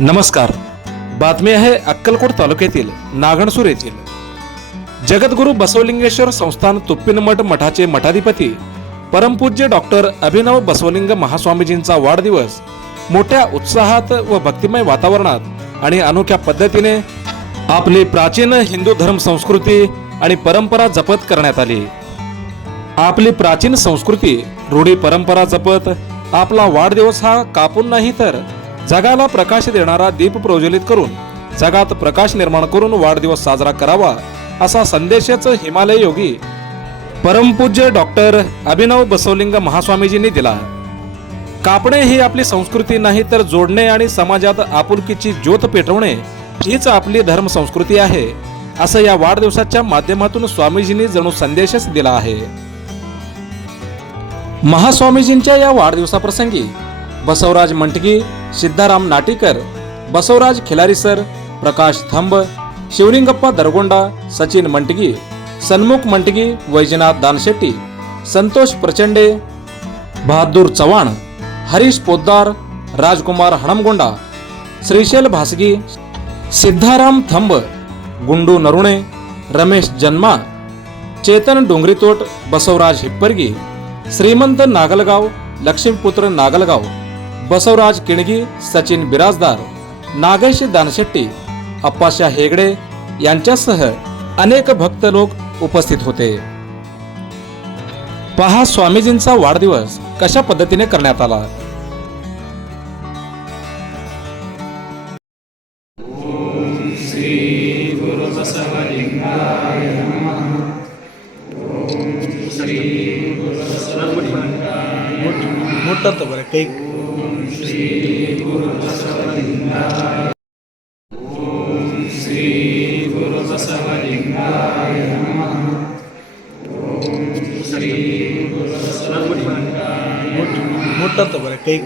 नमस्कार. बातमी आहे अक्कलकोट तालुक्यातील नागणसूर येथील. जगद्गुरू बसवलिंगेश्वर संस्थान तुप्पिनमठ मठाचे मठाधिपती परमपूज्य डॉक्टर अभिनव बसवलिंग महास्वामीजींचा वाढदिवस मोठ्या उत्साहात व भक्तिमय वातावरणात आणि अनोख्या पद्धतीने आपली प्राचीन हिंदू धर्म संस्कृती आणि परंपरा जपत करण्यात आली. आपली प्राचीन संस्कृती रूढी परंपरा जपत आपला वाढदिवस हा कापून नाही तर जगाला प्रकाश देणारा दीप प्रज्वलित करून जगात प्रकाश निर्माण करून वाढदिवस साजरा करावा असा संदेशच हिमालय योगी परमपूज्य डॉक्टर अभिनव बसवलिंग महास्वामीजींनी दिला. कापणे ही आपली संस्कृती नाही तर जोडणे आणि समाजात आपुलकीची ज्योत पेटवणे हीच आपली धर्म संस्कृती आहे असं या वाढदिवसाच्या माध्यमातून स्वामीजींनी जणू संदेशच दिला आहे. महास्वामीजींच्या या वाढदिवसाप्रसंगी बसवराज मंटगी सिद्धाराम नाटेकर बसवराज खिलारी सर प्रकाश थंब शिवलिंगप्पा दरगोंडा सचिन मंटगी सन्मुख मंटगी वैजनाथ दानशेट्टी संतोष प्रचंडे बहादूर चव्हाण हरीश पोद्दार राजकुमार हणमगोंडा श्रीशैल भासगी सिद्धाराम थंब गुंडू नरुणे रमेश जन्मा चेतन डोंगरीतोट बसवराज हिप्परगी श्रीमंत नागलगाव लक्ष्मीपुत्र नागलगाव बसवराज किणगी सचिन बिराजदार नागेश दानशेट्टी अप्पाशा हेगडे यांच्यासह अनेक भक्त लोक उपस्थित होते. पहा स्वामीजींचा वाढदिवस कशा पद्धतीने करण्यात आला? मोठं तर बरं काही मोठं तर बरं काही